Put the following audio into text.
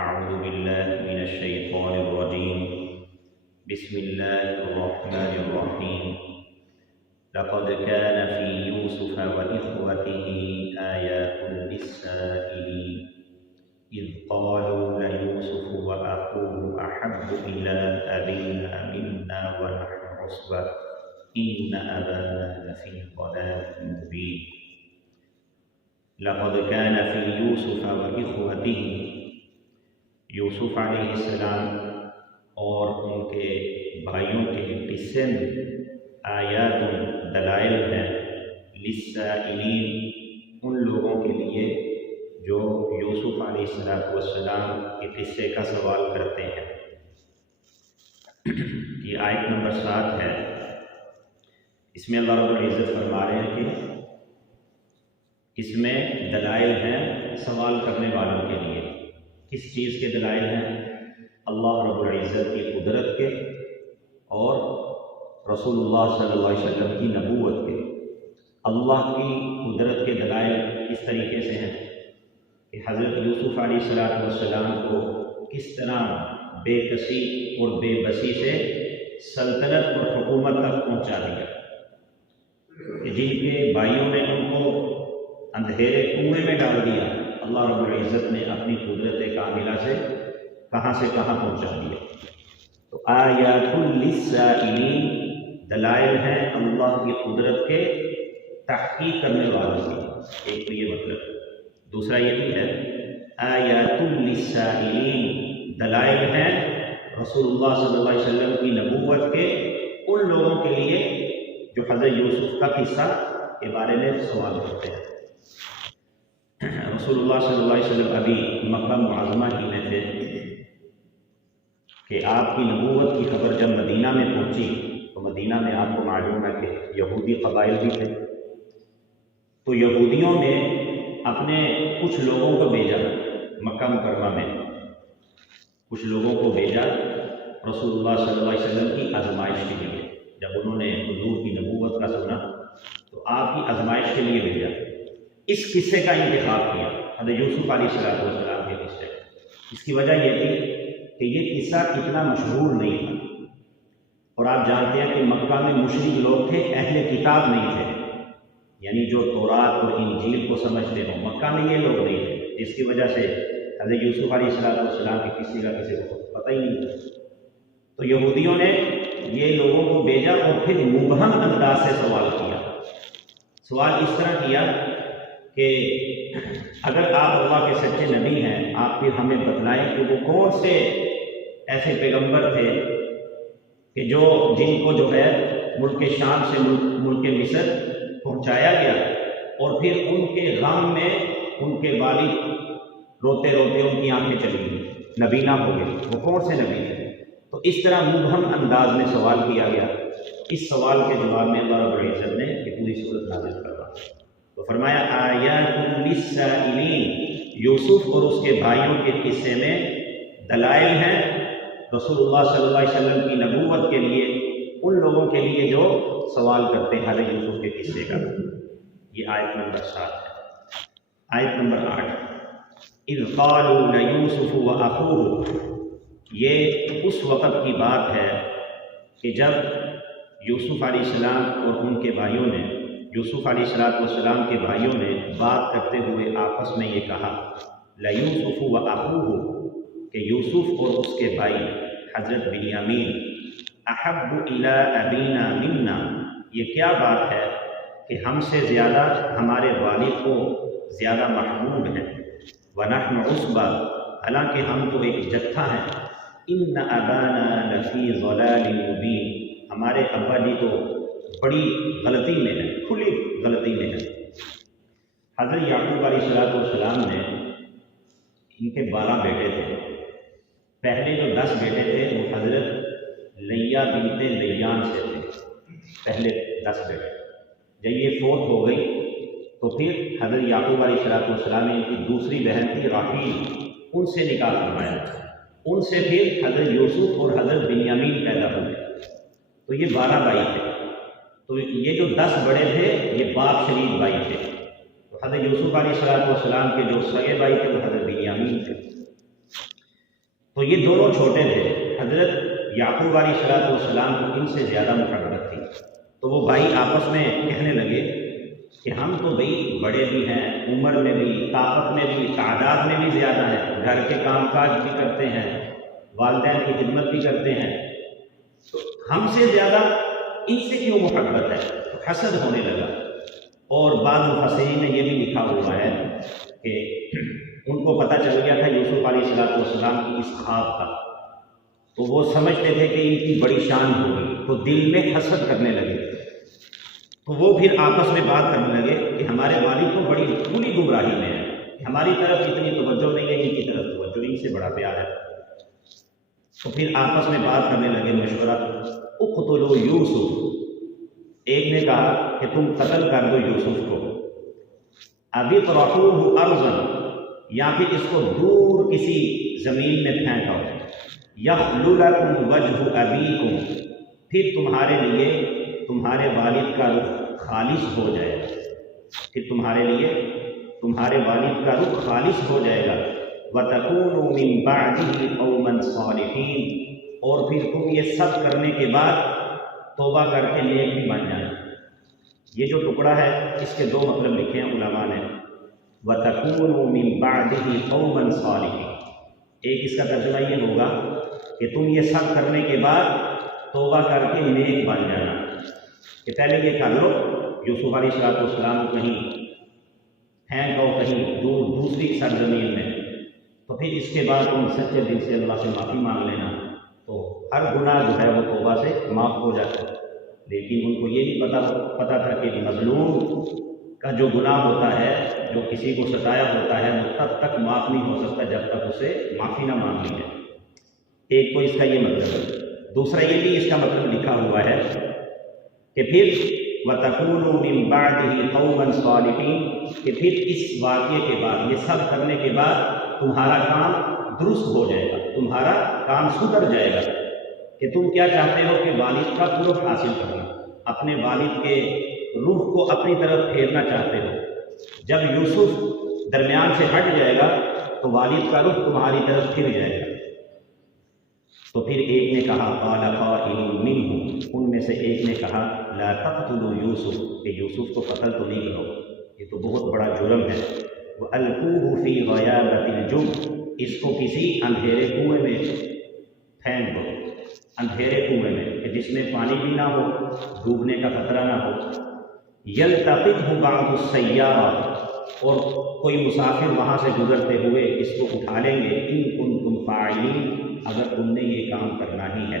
أعوذ بالله من الشيطان الرجيم. بسم الله الرحمن الرحيم. لقد كان في يوسف وإخوته آيات للسائلين إذ قالوا ليوسف وأخوه أحب إلى أبينا منا ونحن عصبة إن أبانا لفي ضلال مبين. لقد كان في يوسف وإخوته، یوسف علیہ السلام اور ان کے بھائیوں کے قصے میں آیات دلائل ہیں للسائلین، ان لوگوں کے لیے جو یوسف علیہ السلام کے قصے کا سوال کرتے ہیں۔ یہ آیت نمبر 7 ہے۔ اس میں اللہ رب العزت فرما رہے ہیں کہ اس میں دلائل ہیں سوال کرنے والوں کے لیے۔ کس چیز کے دلائل ہیں؟ اللہ رب العزت کی قدرت کے اور رسول اللہ صلی اللہ علیہ وسلم کی نبوت کے۔ اللہ کی قدرت کے دلائل کس طریقے سے ہیں کہ حضرت یوسف علیہ السلام کو کس طرح بے کسی اور بے بسی سے سلطنت اور حکومت تک پہنچا دیا، کہ جن کے بھائیوں نے ان کو اندھیرے کنویں میں ڈال دیا، اللہ رب العزت نے اپنی قدرت کاملہ سے کہاں پہنچا دیا۔ تو آیات للسائلین، دلائل ہیں اللہ کی قدرت کے تحقیق کرنے والوں کی۔ ایک تو یہ مطلب، دوسرا یہ بھی ہے آیات للسائلین، دلائل ہیں رسول اللہ صلی اللہ علیہ وسلم کی نبوت کے ان لوگوں کے لیے جو حضرت یوسف کا قصہ کے بارے میں سوال کرتے ہیں۔ رسول اللہ صلی اللہ علیہ وسلم ابھی مکہ معظمہ ہی میں تھے کہ آپ کی نبوت کی خبر جب مدینہ میں پہنچی تو مدینہ میں آپ کو معلوم ہے کہ یہودی قبائل بھی تھے، تو یہودیوں نے اپنے کچھ لوگوں کو بھیجا مکہ مکرمہ میں، کچھ لوگوں کو بھیجا رسول اللہ صلی اللہ علیہ وسلم کی آزمائش کے لیے۔ جب انہوں نے حضور کی نبوت کا سنا تو آپ کی آزمائش کے لیے بھیجا۔ اس قصے کا انتخاب کیا، حضرت یوسف علیہ السلام کے قصے۔ اس کی وجہ یہ تھی کہ یہ قصہ اتنا مشہور نہیں تھا، اور آپ جانتے ہیں کہ مکہ میں مشرک لوگ تھے، اہل کتاب نہیں تھے، یعنی جو تورات اور انجیل کو سمجھتے ہوں، مکہ میں یہ لوگ نہیں تھے، جس کی وجہ سے حضرت یوسف علیہ السلام کے قصے کا کسی کو پتہ ہی نہیں تھا۔ تو یہودیوں نے یہ لوگوں کو بھیجا اور پھر مبہم انداز سے سوال کیا۔ سوال اس طرح کیا کہ اگر آپ اللہ کے سچے نبی ہیں، آپ پھر ہمیں بتلائیں کہ وہ کون سے ایسے پیغمبر تھے کہ جن کو جو ہے ملک شام سے ملک مصر پہنچایا گیا، اور پھر ان کے غم میں ان کے والد روتے روتے ان کی آنکھیں چلی گئی، نبینا ہو گئے، وہ کون سے نبی تھے؟ تو اس طرح مبہم انداز میں سوال کیا گیا۔ اس سوال کے جواب میں اللہ رب العزت نے یہ پوری صورت نازل کروا، تو فرمایا آیات للسائلین، یوسف اور اس کے بھائیوں کے قصے میں دلائل ہیں رسول اللہ صلی اللہ علیہ وسلم کی نبوت کے لیے ان لوگوں کے لیے جو سوال کرتے ہیں حضرت یوسف کے قصے کا۔ یہ آیت نمبر 7 ہے۔ آیت نمبر 8، اذ قالوا لیوسف واخوہ، یہ اس وقت کی بات ہے کہ جب یوسف علیہ السلام اور ان کے بھائیوں نے، یوسف علیہ السلام کے بھائیوں نے بات کرتے ہوئے آپس میں یہ کہا، لیوسف واخوہ، کہ یوسف اور اس کے بھائی حضرت بنیامین، احب الی ابینا منا، یہ کیا بات ہے کہ ہم سے زیادہ ہمارے والد کو زیادہ محبوب ہیں، ونحن عصبہ، حالانکہ ہم تو ایک جتھا ہیں، ان ابانا لفی ضلال مبین، ہمارے ابا جی تو بڑی غلطی میں ہے، کھلی غلطی میں ہے۔ حضرت یعقوب علیہ السلام نے، ان کے 12 بیٹے تھے، پہلے جو 10 بیٹے تھے وہ حضرت لیا بنت لیان سے تھے، پہلے 10 بیٹے۔ جب یہ فوت ہو گئی تو پھر حضرت یعقوب علیہ السلام نے ان کی دوسری بہن تھی راحیل، ان سے نکاح فرمایا، ان سے پھر حضرت یوسف اور حضرت بنیامین پیدا ہوئے، تو یہ 12 بھائی تھے۔ تو یہ جو 10 بڑے تھے یہ باپ شریک بھائی تھے، تو حضرت یوسف علیہ السلام کے جو سگے بھائی تھے وہ حضرت بنیامین تھے۔ تو یہ دونوں چھوٹے تھے، حضرت یعقوب علیہ السلام کو ان سے زیادہ محبت تھی، تو وہ بھائی آپس میں کہنے لگے کہ ہم تو بھائی بڑے بھی ہیں، عمر میں بھی، طاقت میں بھی، تعداد میں بھی زیادہ ہیں، گھر کے کام کاج بھی کرتے ہیں، والدین کی خدمت بھی کرتے ہیں، تو ہم سے زیادہ ان سے کیوں محبت ہے؟ تو حسد ہونے لگا۔ اور بعض مفسرین نے یہ بھی لکھا ہوا ہے کہ ان کو پتہ چل گیا تھا یوسف علیہ السلام کی اس خواب کا، تو وہ سمجھتے تھے کہ ان کی بڑی شان ہوگی، تو دل میں حسد کرنے لگے، تو وہ پھر آپس میں بات کرنے لگے کہ ہمارے والد تو بڑی پوری گمراہی میں ہے، ہماری طرف اتنی توجہ نہیں ہے، ان کی طرف توجہ، ان سے بڑا پیار ہے۔ تو پھر آپس میں بات کرنے لگے، مشورہ، اقتلوا یوسف، ایک نے کہا کہ تم قتل کر دو یوسف کو، ابھی اطرحوہ ارضا، یا پھر اس کو دور کسی زمین میں پھینکا ہو، یخل لکم وجہ ابیکم، پھر تمہارے لیے تمہارے والد کا رخ خالص ہو جائے گا، پھر تمہارے لیے تمہارے والد کا رخ خالص ہو جائے گا، وَتَكُونُوا مِن بَعْدِهِ قَوْمًا صَالِحِينَ، اور پھر تم یہ سب کرنے کے بعد توبہ کر کے نیک بھی بن جانا۔ یہ جو ٹکڑا ہے اس کے دو مطلب لکھے ہیں علماء نے، وَتَكُونُوا مِن بَعْدِهِ قَوْمًا صَالِحِينَ، ایک اس کا ترجمہ یہ ہوگا کہ تم یہ سب کرنے کے بعد توبہ کر کے نیک بن جانا، کہ پہلے یہ کر لو، یوسف علیہ السلام کو کہیں پھینکو، کہیں دور دوسری سرزمین میں، تو پھر اس کے بعد تم سچے دل سے اللہ سے معافی مانگ لینا، تو ہر گناہ جو ہے وہ توبہ سے معاف ہو جاتا ہے۔ لیکن ان کو یہ بھی پتہ تھا کہ مظلوم کا جو گناہ ہوتا ہے، جو کسی کو ستایا ہوتا ہے، وہ تب تک معاف نہیں ہو سکتا جب تک اسے معافی نہ مانگ لی جائے۔ ایک تو اس کا یہ مطلب ہے، دوسرا یہ بھی اس کا مطلب لکھا ہوا ہے کہ پھر وَتَكُونُوا مِن بَعْدِهِ قَوْمًا صَالِحِينَ، کہ پھر اس واقعے کے بعد، یہ سب کرنے کے بعد تمہارا کام درست ہو جائے گا، تمہارا کام سدھر جائے گا، کہ تم کیا چاہتے ہو کہ والد کا قرب حاصل کرنا، اپنے والد کے روح کو اپنی طرف پھیرنا چاہتے ہو، جب یوسف درمیان سے ہٹ جائے گا تو والد کا رخ تمہاری طرف پھر جائے گا۔ تو پھر ایک نے کہا قال قائل منہم، ان میں سے ایک نے کہا لا تقتلوا یوسف، کہ یوسف کو قتل تو نہیں کرو، یہ تو بہت بڑا جرم ہے، وَأَلْقُوهُ فِي غَيَابَتِ الْجُبِّ، اس کو کسی اندھیرے کنویں میں پھینک دو، اندھیرے کنویں میں کہ جس میں پانی بھی نہ ہو، ڈوبنے کا خطرہ نہ ہو، يَلْتَقِطْهُ بَعْضُ السَّيَّارَةِ، اور کوئی مسافر وہاں سے گزرتے ہوئے اس کو اٹھا لیں گے، إِن كُنتُمْ فَاعِلِينَ، اگر تم نے یہ کام کرنا ہی ہے۔